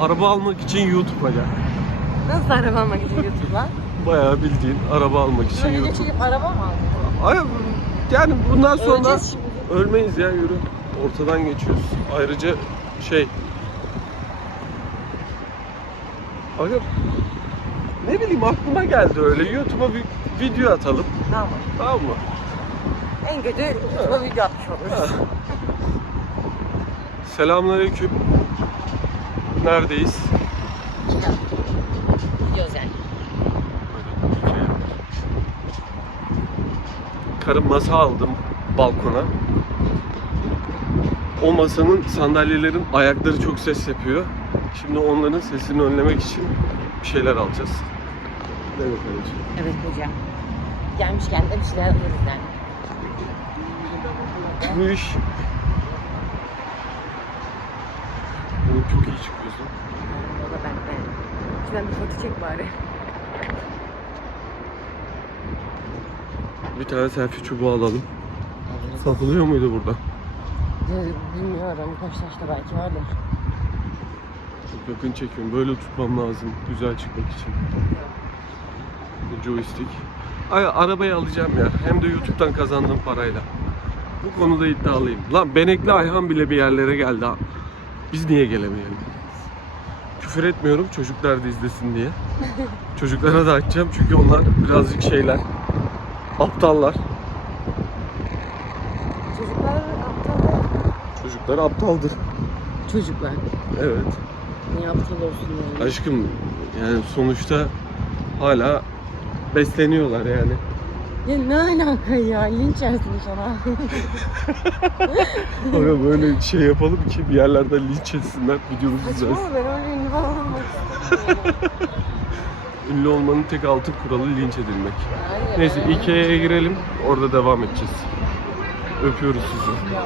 araba almak için YouTube'a gel. Nasıl araba almak için YouTube'la? Bayağı bildiğin araba almak için Böyle YouTube. çekip araba mı aldın? Ay, yani bundan sonra Öleceğiz şimdi. ölmeyiz ya yürü. Ortadan geçiyoruz. Ayrıca şey Aga ne bileyim aklıma geldi öyle YouTube'a bir video atalım. Tamam. Tamam mı? En kötü YouTube'a video atmış oluruz. Selamünaleyküm. Neredeyiz? Gidiyoruz yani. Karım masa aldım balkona. O masanın sandalyelerin ayakları çok ses yapıyor. Şimdi onların sesini önlemek için bir şeyler alacağız. Evet anneciğim. Evet hocam. Gelmişken de bir şeyler alırız yani. Bu iş... Oğlum çok iyi çıkıyorsun. Da ben ben. Şuradan bir foto çek bari. Bir tane selfie çubuğu alalım. Satılıyor muydu burada? Bilmiyorum. Koçtaş'ta belki vardır. Çok yakın çekiyorum. Böyle tutmam lazım güzel çıkmak için. Joystick. Ay, arabayı alacağım ya. Hem de YouTube'dan kazandığım parayla. Bu konuda iddialıyım. Lan Benekli Ayhan bile bir yerlere geldi ha. Biz niye gelemeyelim? Küfür etmiyorum çocuklar da izlesin diye. Çocuklara da açacağım çünkü onlar birazcık şeyler. Aptallar. Çocuklar aptal. Çocuklar aptaldır. Çocuklar. Evet. Niye aptal olsun yani? Aşkım yani sonuçta hala besleniyorlar yani. Ya ne alaka ya? Linç yersin sana. Aga böyle şey yapalım ki bir yerlerden linç etsinler videomuzu Saçma izlersin. ben öyle ünlü falan olmak istemiyorum. Ünlü olmanın tek altın kuralı linç edilmek. Hayır, Neyse Ikea'ya girelim orada devam edeceğiz. Öpüyoruz sizi. Ya.